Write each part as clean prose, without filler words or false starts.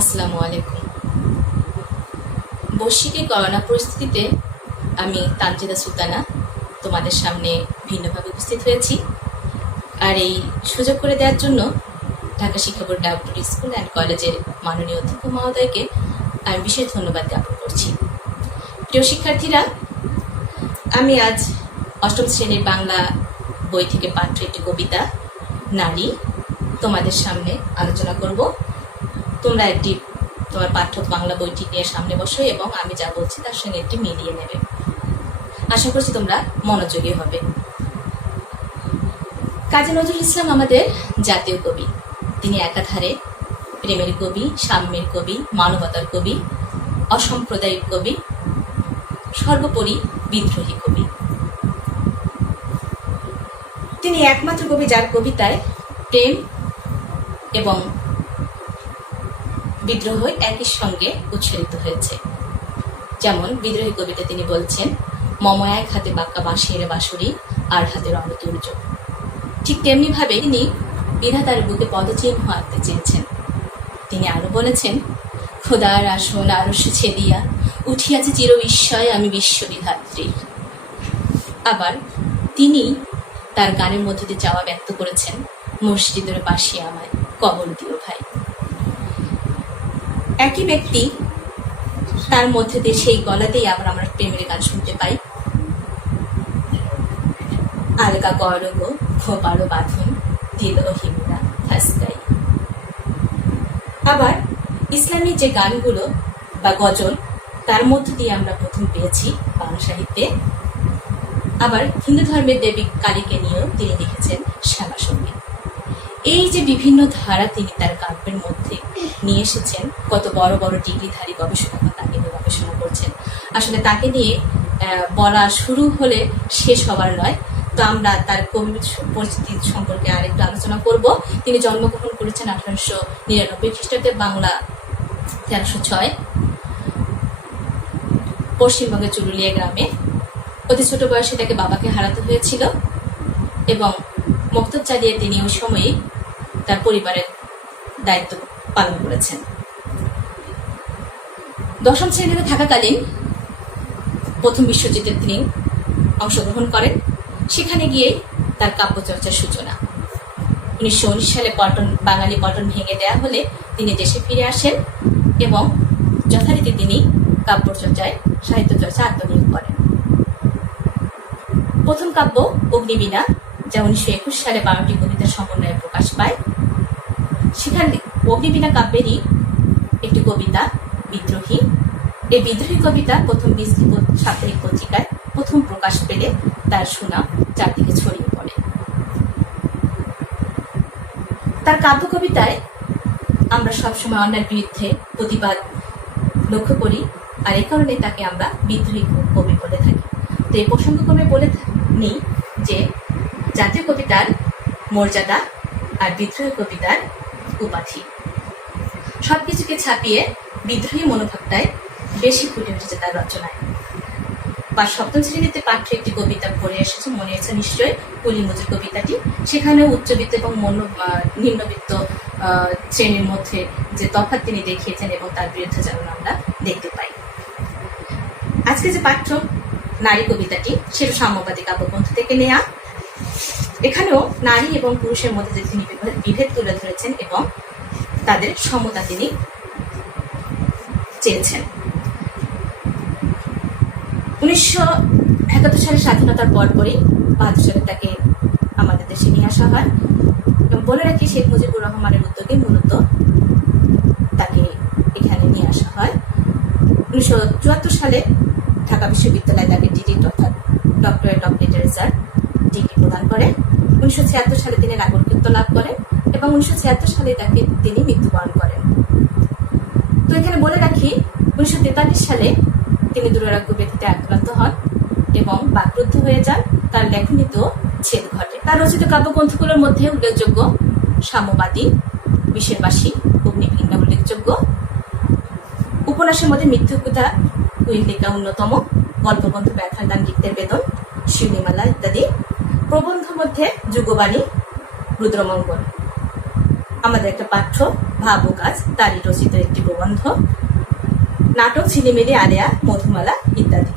আসসালামু আলাইকুম। বৈশ্বিক করোনা পরিস্থিতিতে আমি তানজিদা সুলতানা তোমাদের সামনে ভিন্নভাবে উপস্থিত হয়েছি। আর এই সুযোগ করে দেওয়ার জন্য ঢাকা শিক্ষা বোর্ড ডাক্তারি স্কুল অ্যান্ড কলেজের মাননীয় অধ্যক্ষ মহোদয়কে আমি বিশেষ ধন্যবাদ জ্ঞাপন করছি। প্রিয় শিক্ষার্থীরা, আমি আজ অষ্টম শ্রেণীর বাংলা বই থেকে পাঠ্য একটি কবিতা নারী তোমাদের সামনে আলোচনা করব। তোমরা তোমার পাঠ্য বাংলা বইটি নিয়ে সামনে বসো এবং আমি যা বলছি তার সঙ্গে একটি মিলিয়ে নেবে। আশা করছি তোমরা মনোযোগী হবে। কাজী নজরুল ইসলাম আমাদের জাতীয় কবি। তিনি একাধারে প্রেমের কবি, সাম্যের কবি, মানবতার কবি, অসাম্প্রদায়িক কবি, সর্বোপরি বিদ্রোহী কবি। তিনি একমাত্র কবি যার কবিতায় প্রেম এবং বিদ্রোহ একই সঙ্গে উচ্চারিত হয়েছে। যেমন বিদ্রোহী কবিতা তিনি বলছেন, মম এক হাতে বাঁকা বাঁশের বাঁশুরি, আর হাতে রণতুর্য। ঠিক তেমনি ভাবে তিনি বিধাতার বুকে পদচিহ্ন আঁকতে চেয়েছেন। তিনি আরো বলেছেন, খোদার আসন আরশ ছেদিয়া উঠিয়াছে চির বিস্ময় আমি বিশ্ববিধাত্রী। আবার তিনি তার গানের মধ্যে দিয়ে চাওয়া ব্যক্ত করেছেন, মসজিদের পাশে আমায় কবর দিও ভাই। একই ব্যক্তি, তার মধ্যে দিয়ে সেই গলাতেই আবার আমরা প্রেমের গান শুনতে পাই। আলগা করগ খোপারো বাঁধন দিল হিমরা ফাসকাই। আবার ইসলামী যে গানগুলো বা গজল, তার মধ্যে দিয়ে আমরা প্রথম পেয়েছি বাংলা সাহিত্যে। আবার হিন্দু ধর্মের দেবী কালীকে নিয়েও তিনি লিখেছেন শ্যামা সঙ্গীত। এই যে বিভিন্ন ধারা তিনি তার কাব্যের মধ্যে নিয়ে এসেছেন, কত বড় বড় ডিগ্রিধারী গবেষণা তাকে নিয়ে গবেষণা করছেন। আসলে তাকে নিয়ে বলা শুরু হলে শেষ হবার নয়। তো আমরা তার কবি পরিচিতি সম্পর্কে আরেকটু আলোচনা করব। তিনি জন্মগ্রহণ করেছেন 1899 খ্রিস্টাব্দে, বাংলা 1306, পশ্চিমবঙ্গের চুরুলিয়া গ্রামে। অতি ছোট বয়সে তাকে বাবাকে হারাতে হয়েছিল এবং মক্তব চালিয়ে তিনি ওই সময়ে তার পরিবারের দায়িত্ব পালন করেছেন। দশম শ্রেণীতে থাকাকালীন প্রথম বিশ্বযুদ্ধে তিনি অংশগ্রহণ করেন। সেখানে গিয়ে তার কাব্যচর্চার সূচনা। 1919 সালে বাঙালি পল্টন ভেঙে দেয়া হলে তিনি দেশে ফিরে আসেন এবং যথারীতি তিনি কাব্যচর্চায়, সাহিত্য চর্চা আত্মনিয়োগ করেন। প্রথম কাব্য অগ্নিবীণা, যা 1921 সালে 12টি কবিতার সমন্বয়ে প্রকাশ পায়। সেখানে অগ্নিবীণা কাব্যেরই একটি কবিতা বিদ্রোহী। এই বিদ্রোহী কবিতা প্রথম বিজলি সাপ্তাহিক পত্রিকায় প্রথম প্রকাশ পেলে তার সুনাম চারদিকে ছড়িয়ে পড়ে। তার কাব্য কবিতায় আমরা সবসময় অন্যায়ের বিরুদ্ধে প্রতিবাদ লক্ষ্য করি, আর এই কারণে তাকে আমরা বিদ্রোহী কবি বলে থাকি। তো এই প্রসঙ্গক্রমে বলে নিই যে জাতীয় কবিতার মর্যাদা আর বিদ্রোহী কবিতার উপাধি সবকিছুকে ছাপিয়ে বিদ্রোহী মনোভাবটায় বেশি ফুটে উঠেছে তার রচনায়। বা সপ্তম শ্রেণীতে পাঠ্য একটি কবিতা পড়ে এসেছে, মনে আছে নিশ্চয়ই, কুলি মজুর কবিতাটি। সেখানে উচ্চবিত্ত এবং নিম্নবিত্ত শ্রেণীর মধ্যে যে তফাৎ তিনি দেখিয়েছেন এবং তার বিরুদ্ধে যেমন আমরা দেখতে পাই। আজকে যে পাঠ্য নারী কবিতাটি, সেটা সাম্যবাদী কাব্যগ্রন্থ থেকে নেয়া। এখানেও নারী এবং পুরুষের মধ্যে যে তিনি বিভেদ তুলে ধরেছেন এবং তাদের সমতা তিনি চেয়েছেন। 1971 সালে স্বাধীনতার পরপরই 72 সালে তাকে আমাদের দেশে নিয়ে আসা হয়। এবং বলে রাখি, শেখ মুজিবুর রহমানের উদ্যোগে মূলত তাকে এখানে নিয়ে আসা হয়। 1974 সালে ঢাকা বিশ্ববিদ্যালয় তাকে ডিগ্রি অর্থাৎ ডক্টরেট অফ লিটারেচার ডিগ্রি প্রদান করে। 1976 সালে তিনি নাগরিকত্ব লাভ করেন এবং 1976 সালে তিনি মৃত্যুবরণ করেন। তো এখানে বলে রাখি, 1943 সালে তিনি দুরারোগ্য ব্যাধিতে আক্রান্ত হন এবং বাকরুদ্ধ হয়ে যান। তার লেখনীতেও ছেদ ঘটে। তার রচিত কাব্যগ্রন্থগুলোর মধ্যে উল্লেখযোগ্য সাম্যবাদী, বিশেরবাসী, অগ্নিবীণা উল্লেখযোগ্য। উপন্যাসের মধ্যে মৃত্যুকথা কুইন্টিকা অন্যতম, গল্পগ্রন্থ ব্যথার গান, গীতের বেদন, শিউলিমালা ইত্যাদি। প্রবন্ধ মধ্যে যুগবাণী, রুদ্রমঙ্গল। আমাদের একটা পাঠ্য ভাব ও কাজ, তারই রচিত একটি প্রবন্ধ, নাটক ঝিলিমিলি আলেয়া, মধুমালা ইত্যাদি।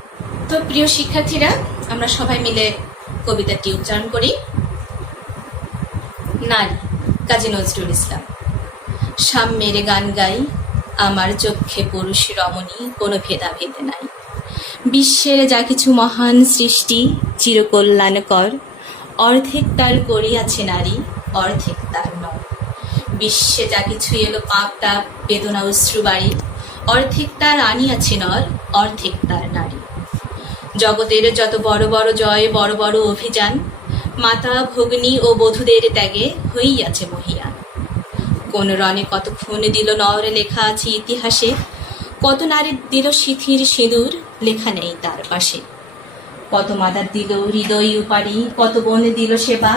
তো প্রিয় শিক্ষার্থীরা, আমরা সবাই মিলে কবিতাটি উচ্চারণ করি। নারী, কাজী নজরুল ইসলাম। সাম্যের গান গাই, আমার চক্ষে পুরুষ রমণী, কোনো ভেদাভেদ নাই। বিশ্বের যা কিছু মহান সৃষ্টি চিরকল্যাণকর, অর্ধেক তার করিয়াছে নারী, অর্ধেক তার নর। বিশ্বে যা কিছু এলো পাপ তাপ বেদনা অশ্রুবাড়ি, অর্ধেক তার আনিয়াছে নর, অর্ধেক তার নারী। জগতের যত বড় বড় জয়, বড় বড় অভিযান, মাতা ভগ্নী ও বধূদের ত্যাগে হইয়াছে মহিয়ান। কোন রণে কত খুন দিল নর, লেখা আছে ইতিহাসে, কত নারীর দিল সিথির সিঁদুর, লেখা নেই তার পাশে। কত মাতার দিল হৃদয় উপারি, কত বনে দিল সেবা,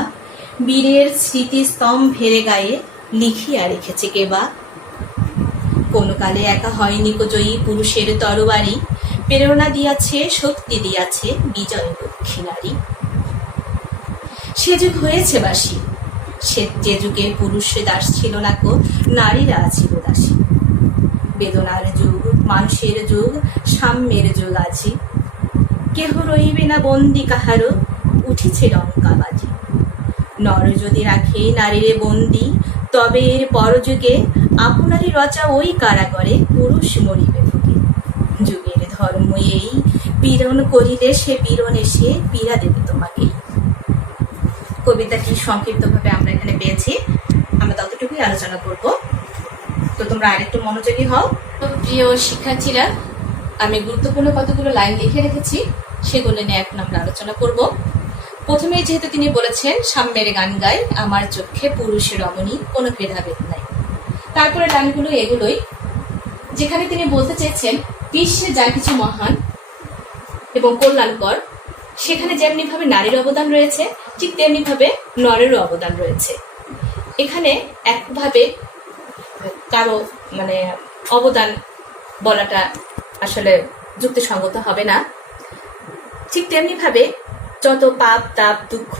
বীরের স্মৃতি স্তম্ভের গায়ে লিখিয়া রেখেছে কেবা। কোন কালে একা হয়নি কো জয়ী পুরুষের তরবারি, প্রেরণা দিয়াছে শক্তি দিয়াছে বিজয় লক্ষ্মী নারী। সে যুগ হয়েছে বাসি, সে যে যুগে পুরুষ দাস ছিল না কো, নারীরা ছিল দাসী। বেদনার যুগ, মানুষের যুগ, সাম্যের যুগ আজি, কেহ রইবে না বন্দি কাহারও, উঠেছে ডঙ্কাবাজি। নর যদি রাখে নারীরে বন্দি, তবে এর পরযুগে আপনারই রচা ওই কারাগরে পুরুষ মরিবে ভুগে। যুগের ধর্ম এই, পীড়ন করিলে সে পীড়ন এসে পীড়া দেবে তোমাকে। কবিতাটি সংক্ষিপ্তভাবে আমরা এখানে পেয়েছি, আমরা ততটুকুই আলোচনা করব। তো তোমরা আরেকটু মনোযোগী হও। তো প্রিয় শিক্ষার্থীরা, আমি গুরুত্বপূর্ণ কতগুলো লাইন লিখে রেখেছি, সেগুলো নিয়ে এখন আমরা আলোচনা করব। প্রথমেই যেহেতু তিনি বলেছেন সাম্যের গান গাই, আমার চোখে পুরুষ রমণী, কোনো ভেদাভেদ নাই। তারপরে লাইনগুলো এগুলোই, যেখানে তিনি বলতে চেয়েছেন বিশ্বে যা কিছু মহান এবং কল্যাণকর, সেখানে যেমনি ভাবে নারীর অবদান রয়েছে, ঠিক তেমনি ভাবে নরেরও অবদান রয়েছে। এখানে একভাবে কারো অবদান বলাটা আসলে যুক্তিসঙ্গত হবে না। ঠিক তেমনি ভাবে যত পাপ তাপ দুঃখ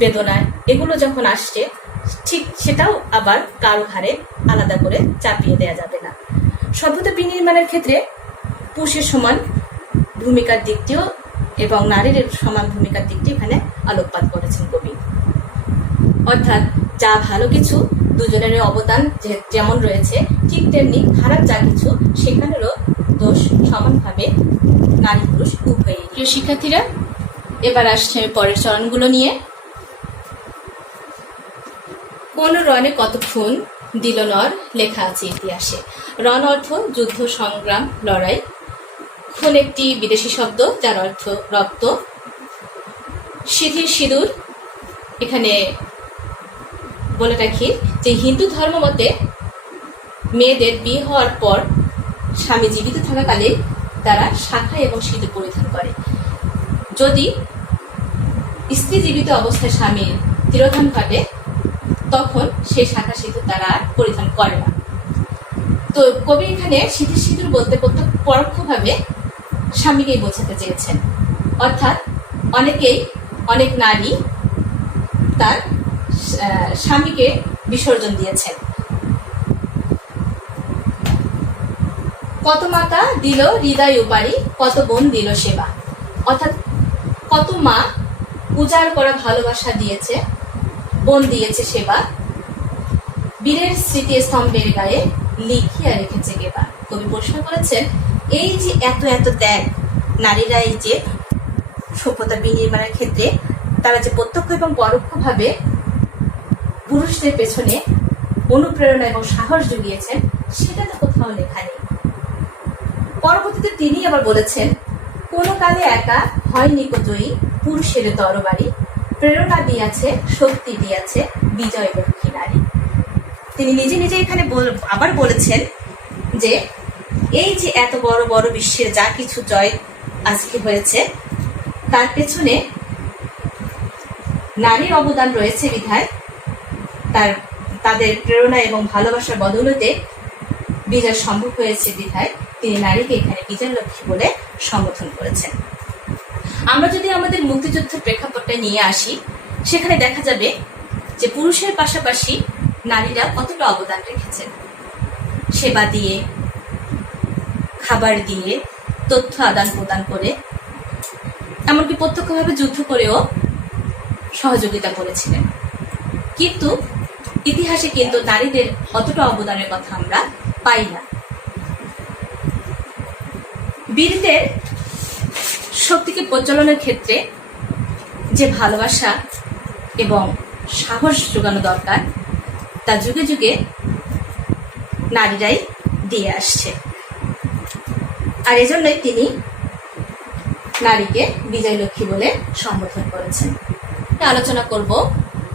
বেদনা এগুলো যখন আসছে, ঠিক সেটাও আবার কারো ঘাড়ে আলাদা করে চাপিয়ে দেয়া যাবে না। সভ্যতা বিনির্মাণের ক্ষেত্রে পুরুষের সমান ভূমিকার দিকটিও এবং নারীর সমান ভূমিকার দিকটি এখানে আলোকপাত করেছেন কবি। অর্থাৎ যা ভালো কিছু দুজনের অবদান যেমন রয়েছে, ঠিক তেমনি খারাপ যা কিছু সেখানেরও দোষ সমানভাবে নারী পুরুষ উভয়ই। প্রিয় শিক্ষার্থীরা, এবার আসছে পরের চরণগুলো নিয়ে। কোন রণে কত খুন দিল নর, লেখা আছে ইতিহাসে। রণ অর্থ যুদ্ধ, সংগ্রাম, লড়াই। খুন একটি বিদেশি শব্দ যার অর্থ রক্ত। সিঁথির সিঁদুর, এখানে বলে রাখি যে হিন্দু ধর্ম মতে মেয়েদের বিয়ে হওয়ার পর স্বামী জীবিত থাকাকালে তারা শাখা এবং সিঁদুর পরিধান করে। যদি স্ত্রী জীবিত অবস্থায় স্বামীর তিরোধান ঘটে, তখন সেই শাখা সিঁদুর তারা আর পরিধান করে না। তো কবি এখানে সিঁথির সিঁদুর বলতে পরোক্ষভাবে স্বামীকেই বোঝাতে চেয়েছেন। অর্থাৎ অনেক নারী তার স্বামীকে বিসর্জন দিয়েছেন। কত মাতা দিল হৃদয় উপারি, কত বোন দিল সেবা। অর্থাৎ কত মা উজাড় করা ভালোবাসা দিয়েছে, বোন দিয়েছে সেবা, বীরের স্মৃতি স্তম্ভের গায়ে লিখিয়া রেখেছে কেবা। কবি প্রশ্ন করেছেন, এই যে এত এত ত্যাগ নারীরা এই যে সভ্যতা বিনির্মাণের ক্ষেত্রে তারা যে প্রত্যক্ষ এবং পরোক্ষভাবে পুরুষদের পেছনে অনুপ্রেরণা এবং সাহস জুগিয়েছেন, সেটা তো কোথাও লেখা নেই। পরবর্তীতে তিনি আবার বলেছেন, কোন কালে একা হয়নি কো জয়ী পুরুষের তরবারি, প্রেরণা দিয়াছে শক্তি দিয়াছে বিজয় লক্ষ্মী নারী। তিনি নিজে নিজে এখানে আবার বলেছেন যে এই যে এত বড় বড় বিশ্বের যা কিছু জয় আজকে হয়েছে, তার পেছনে নারীর অবদান রয়েছে বিধায় তাদের প্রেরণা এবং ভালোবাসার বদৌলতে বিজয় সম্ভব হয়েছে বিধায় তিনি নারীকে এখানে বিজয় লক্ষ্মী বলে সম্বোধন করেছেন। আমরা যদি আমাদের মুক্তিযুদ্ধের প্রেক্ষাপটটা নিয়ে আসি, সেখানে দেখা যাবে যে পুরুষের পাশাপাশি নারীরা কতটা অবদান রেখেছেন, সেবা দিয়ে, খাবার দিয়ে, তথ্য আদান প্রদান করে, এমনকি প্রত্যক্ষভাবে যুদ্ধ করেও সহযোগিতা করেছিলেন। কিন্তু ইতিহাসে কিন্তু নারীদের অতটা অবদানের কথা আমরা পাই না। বীরদের শক্তিকে প্রজ্বলনের ক্ষেত্রে যে ভালোবাসা এবং সাহস যোগানো দরকার, তা যুগে যুগে নারীরাই দিয়ে আসছে। আর এজন্যই তিনি নারীকে বিজয় লক্ষ্মী বলে সম্বোধন করেছেন। আলোচনা করব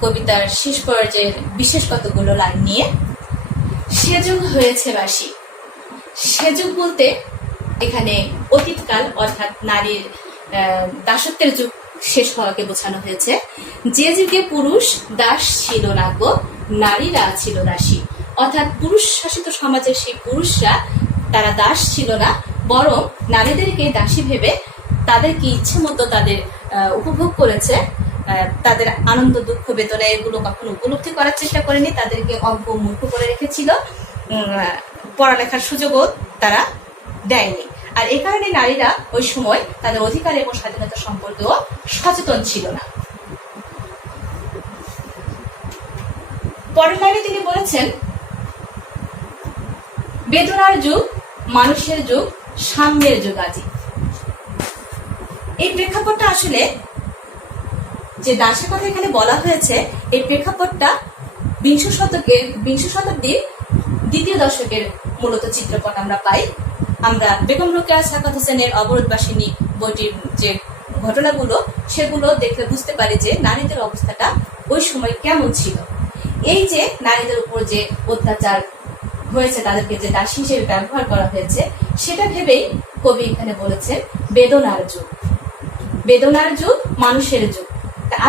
কবিতার শেষ পর্যায়ের বিশেষ কতগুলো লাইন নিয়ে। সে যুগ হয়েছে বাসি। সে যুগ বলতে এখানে অতীতকাল, অর্থাৎ নারীর দাসত্বের যুগ শেষ হওয়াকে বোঝানো হয়েছে। যে যুগে পুরুষ দাস ছিল না গো, নারীরা ছিল দাসী। অর্থাৎ পুরুষ শাসিত সমাজের সেই পুরুষরা তারা দাস ছিল না, বরং নারীদেরকে দাসী ভেবে তাদেরকে ইচ্ছে মতো তাদের উপভোগ করেছে। তাদের আনন্দ, দুঃখ, বেদনা এগুলো কখনো উপলব্ধি করার চেষ্টা করেনি, তাদেরকে অল্প মূর্খ করে রেখেছিল, পড়ালেখার সুযোগও তারা দেয়নি। আর এই কারণে নারীরা ওই সময় তাদের অধিকার এবং স্বাধীনতা সম্পর্কেও সচেতন ছিল না। পরের লাইনে তিনি বলেছেন, বেদনার যুগ, মানুষের যুগ, সাম্যের যুগ আজি। এই প্রেক্ষাপটটা আসলে যে দাসের কথা এখানে বলা হয়েছে, এই প্রেক্ষাপটটা বিংশ শতাব্দীর দ্বিতীয় দশকের মূলত চিত্রপট আমরা পাই। আমরা বেগম রোকেয়া সাখাওয়াত হোসেনের অবরোধবাসিনী বইটির যে ঘটনাগুলো, সেগুলো দেখলে বুঝতে পারি যে নারীদের অবস্থাটা ওই সময় কেমন ছিল। এই যে নারীদের উপর যে অত্যাচার হয়েছে, তাদেরকে যে দাসী হিসেবে ব্যবহার করা হয়েছে, সেটা ভেবেই কবি এখানে বলেছেন বেদনার যুগ। বেদনার যুগ, মানুষের যুগ।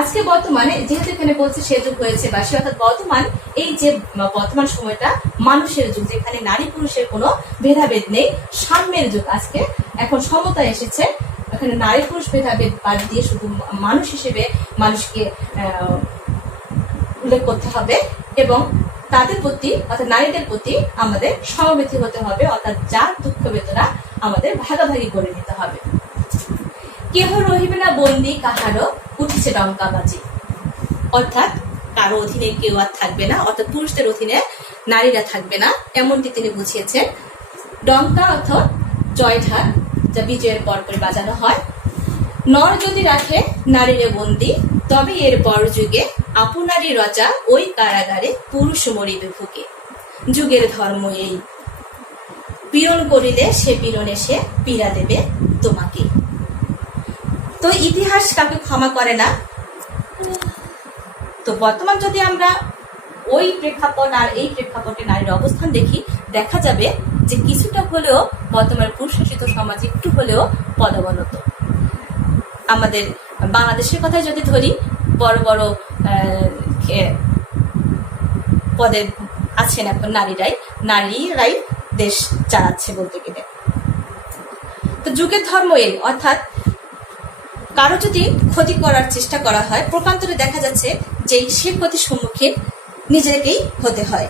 আজকে বর্তমানে যেহেতু এখানে বলছে সে যুগ হয়েছে বাসী, অর্থাৎ বর্তমান এই যে বর্তমান সময়টা মানুষের যুগ, যেখানে নারী পুরুষের কোনো ভেদাভেদ নেই, সাম্যের যুগ। আজকে এখন সমতা এসেছে, এখানে নারী পুরুষ ভেদাভেদ বাদ দিয়ে শুধু মানুষ হিসেবে মানুষকে উল্লেখ করতে হবে এবং তাদের প্রতি, অর্থাৎ নারীদের প্রতি আমাদের সমবেতি হতে হবে, অর্থাৎ যার দুঃখ বেদনা আমাদের ভাগাভাগি করে নিতে হবে। কেহ রহিবে না বন্দি কাহারও, উঠেছে ডঙ্কা বাজি। অর্থাৎ কারো অধীনে কেউ আর থাকবে না, অর্থাৎ পুরুষদের অধীনে নারীরা থাকবে না, এমনটি তিনি বুঝিয়েছেন। ডঙ্কা অর্থাৎ জয়ঢাল, যা বিজয়ের পর করে বাজানো হয়। নর যদি রাখে নারীরে বন্দি, তবে এর পর যুগে আপনারই রজা ওই কারাগারে পুরুষ মরিবে ভুকে। যুগের ধর্ম এই, পীড়ন করিলে সে পীড়ন এসে পীড়া দেবে তোমাকে। তো ইতিহাস কাউকে ক্ষমা করে না। তো বর্তমান যদি আমরা ওই প্রেক্ষাপট আর এই প্রেক্ষাপটে নারীর অবস্থান দেখি, দেখা যাবে যে কিছুটা হলেও বর্তমান পুরুষ শাসিত সমাজ একটু হলেও পদবনত। আমাদের বাংলাদেশের কথা যদি ধরি, বড় বড় পদে আছেন এখন নারীরাই দেশ চালাচ্ছে বলতে গেলে। তো যুগের ধর্ম এই, অর্থাৎ কারো যদি ক্ষতি করার চেষ্টা করা হয়, প্রকান্তরে দেখা যাচ্ছে যে সে ক্ষতির সম্মুখীন নিজেকেই হতে হয়।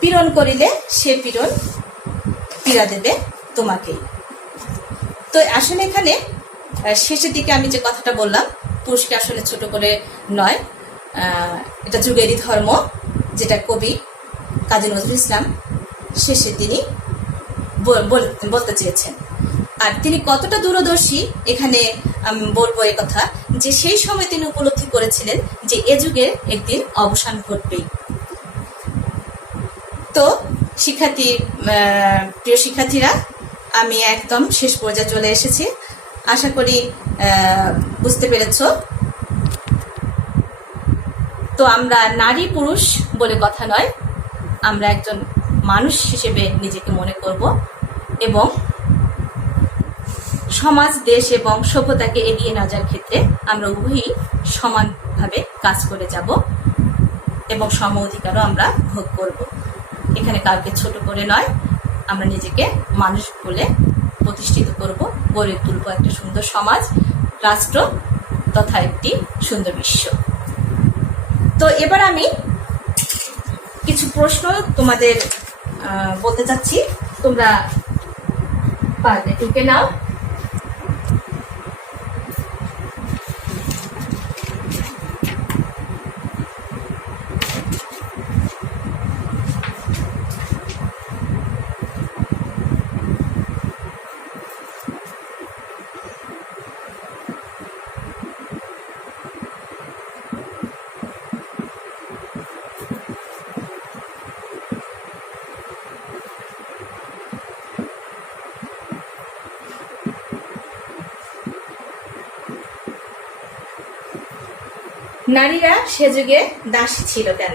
পীড়ন করিলে সে পীড়ন পীড়া দেবে তোমাকেই। তো আসলে এখানে শেষের দিকে আমি যে কথাটা বললাম, পুরুষকে আসলে ছোট করে নয়, এটা যুগেরই ধর্ম, যেটা কবি কাজী নজরুল ইসলাম শেষে তিনি বলতে চেয়েছেন। আর তিনি কতটা দূরদর্শী এখানে আমি বলবো এই কথা, যে সেই সময় তিনি উপলব্ধি করেছিলেন যে এ যুগের একদিন অবসান ঘটবেই। তো প্রিয় শিক্ষার্থীরা, আমি একদম শেষ পর্যায়ে চলে এসেছি। আশা করি বুঝতে পেরেছ। তো আমরা নারী পুরুষ বলে কথা নয়, আমরা একজন মানুষ হিসেবে নিজেকে মনে করব এবং সমাজ, দেশ এবং সভ্যতাকে এগিয়ে নিয়ে যাওয়ার ক্ষেত্রে আমরা উভয়ই সমানভাবে কাজ করে যাব এবং সম অধিকারও আমরা ভোগ করব। এখানে কাউকে ছোট করে নয়, আমরা নিজেকে মানুষ বলে প্রতিষ্ঠিত করব, গড়ে তুলব একটা সুন্দর সমাজ, রাষ্ট্র তথা একটি সুন্দর বিশ্ব। তো এবার আমি কিছু প্রশ্ন তোমাদের বলতে চাচ্ছি, তোমরা পারবে, টুকে নাও। নারীরা সে যুগে দাসী ছিল কেন?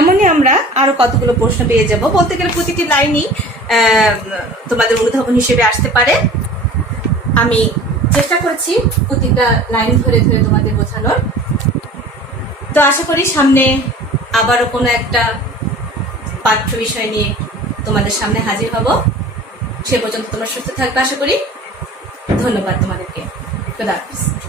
এমনই আমরা আরো কতগুলো প্রশ্ন পেয়ে যাব। বলতে গেলে প্রতিটি লাইনই তোমাদের অনুধাবন হিসেবে আসতে পারে। আমি চেষ্টা করেছি প্রতিটা লাইন ধরে ধরে তোমাদের বোঝানোর। তো আশা করি সামনে আবারও কোনো একটা পাঠ্য বিষয় নিয়ে তোমাদের সামনে হাজির হব। সে পর্যন্ত তোমরা সুস্থ থাকবে আশা করি। ধন্যবাদ তোমাদেরকে। খোদা হাফেজ।